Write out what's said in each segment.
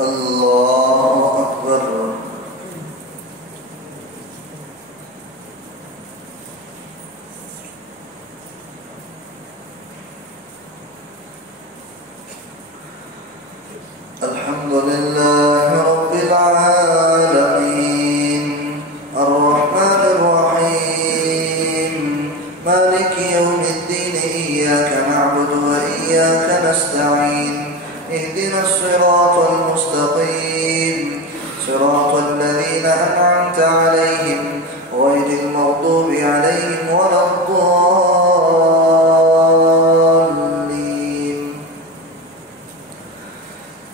الله أكبر. الحمد لله رب العالمين الرحمن الرحيم مالك يوم الدين إياك نعبد وإياك نستعين اهدنا الصراط المستقيم صراط الذين أنعمت عليهم غير المغضوب عليهم ولا الضالين.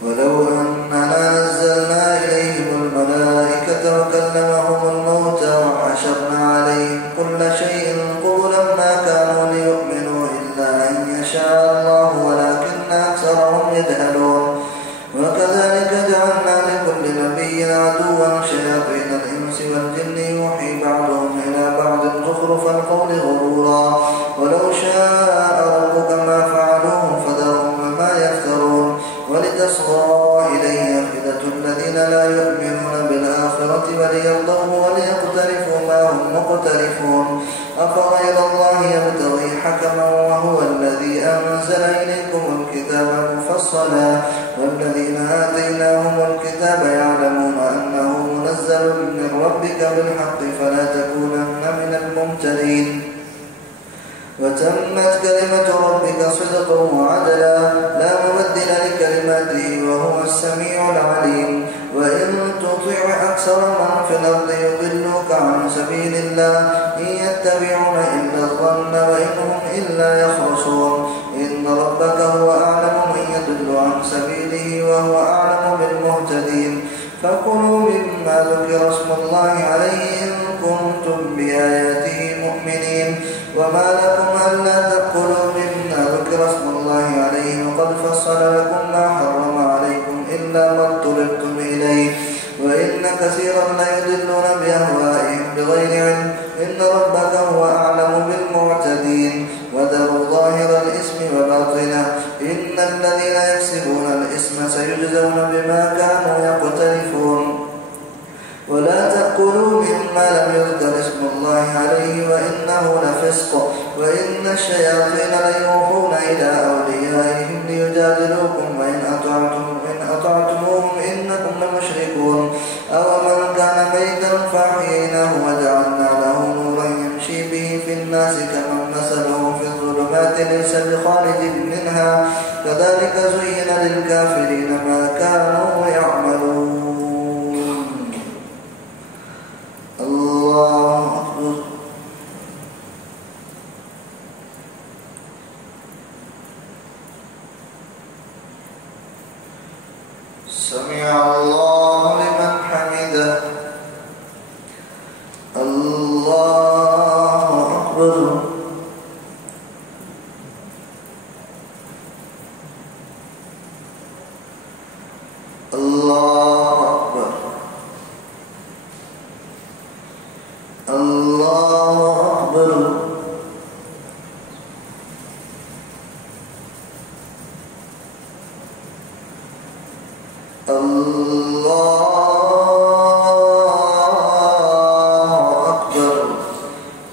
ولو أننا نزلنا إليهم الملائكة وكلمهم الموتى وحشرنا عليهم كل شيء قبلا ما كانوا ليؤمنوا إلا أن يشاء الله ولكن أكثرهم يجهلون. وكذلك جعلنا لكل نبي عدوا شياطين الإنس والجن يوحي بعضهم إلى بعض زخرف القول غرورا ولو شاء ربك ما فعلوه فذرهم وما يفترون. ولتصغى إليه أفئدة الذين لا يؤمنون بالآخرة وليرضوه وليقترفوا ما هم مقترفون. أفغير الله يبتغي حكما وهو الذي أنزل إليكم الكتاب مفصلا والذين آتيناهم الكتاب يعلمون أنه منزل من ربك بالحق فلا تكونن من الممترين. وتمت كلمة ربك صدقا وعدلا لا مبدل لكلماته وهو السميع العليم. وإن تطع أكثر من في الأرض يضلوك عن سبيل الله إن يتبعون إلا الظن وإن هم إلا يخرصون. إن ربك هو أعلم من يضل عن سبيله وهو أعلم بالمهتدين. فكلوا مما ذكر اسم الله عليه إن كنتم بآياته مؤمنين. وما لكم ألا تأكلوا مما ذكر اسم الله عليه وقد فصل لكم ما حرم عليكم إلا ما اضطررتم إليه وإن كثيرا ليضلون بأهوائهم بغير علم. إن ربك هو أعلم بالمعتدين. وذروا ظاهر الإثم وباطنه إن الذين يكسبون الإثم سيجزون بما كانوا يقترفون. ولا تأكلوا مما لم يذكر اسم الله عليه وإنه لفسق وإن الشياطين ليوحون إلى أوليائهم ليجادلوكم وإن أطعتموهم إنكم لمشركون. أومن كان ميتا فأحييناه وجعلنا له نورا يمشي به في الناس كمن مثله في الظلمات ليس بخارج منها كذلك زين للكافرين ما كانوا يعملون. الله أكبر. سمع الله لمن حمده. الله أكبر. الله أكبر. الله أكبر. الله أكبر.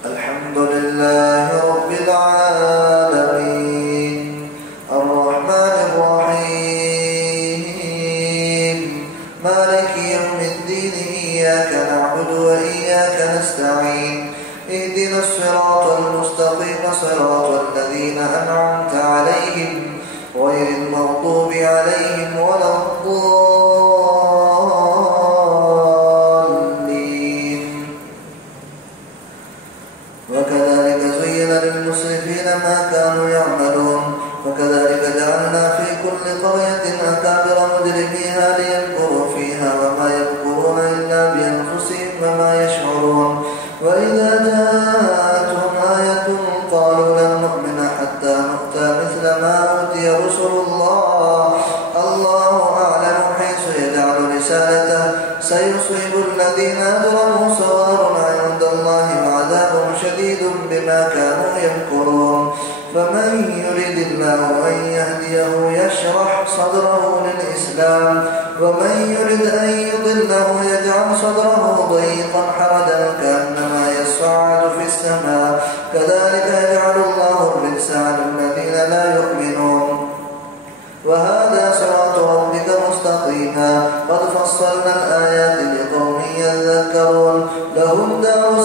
الحمد لله رب العالمين الرحمن الرحيم مالك يوم الدين إياك نعبد وإياك نستعين اهدنا الصراط المستقيم صراط الذين أنعمت عليهم غير المغضوب عليهم ولا الضالين. وكذلك زين للمسرفين ما كانوا يعملون. وكذلك جعلنا في كل قرية أكابر مجرميها ليمكروا فيها وما يمكرون إلا بأنفسهم وما يشعرون. وإذا جاءتهم آية قالوا لن نؤمن حتى نؤتى مثل ما أوتي رسل الله الله أعلم حيث يجعل رسالته سيصيب الذين أجرموا صغار عند الله وعذاب شديد بما كانوا يمكرون. فمن يريد الله أن يهديه يشرح صدره للإسلام ومن يرد أن يضله يجعل صدره ضيقا حرجا كأنما يصعد في السماء كذلك يجعل الله الرجس على الذين لا يؤمنون وهذا صراط ربك مستقيما قد فصلنا الآيات لقوم يذكرون لهم دار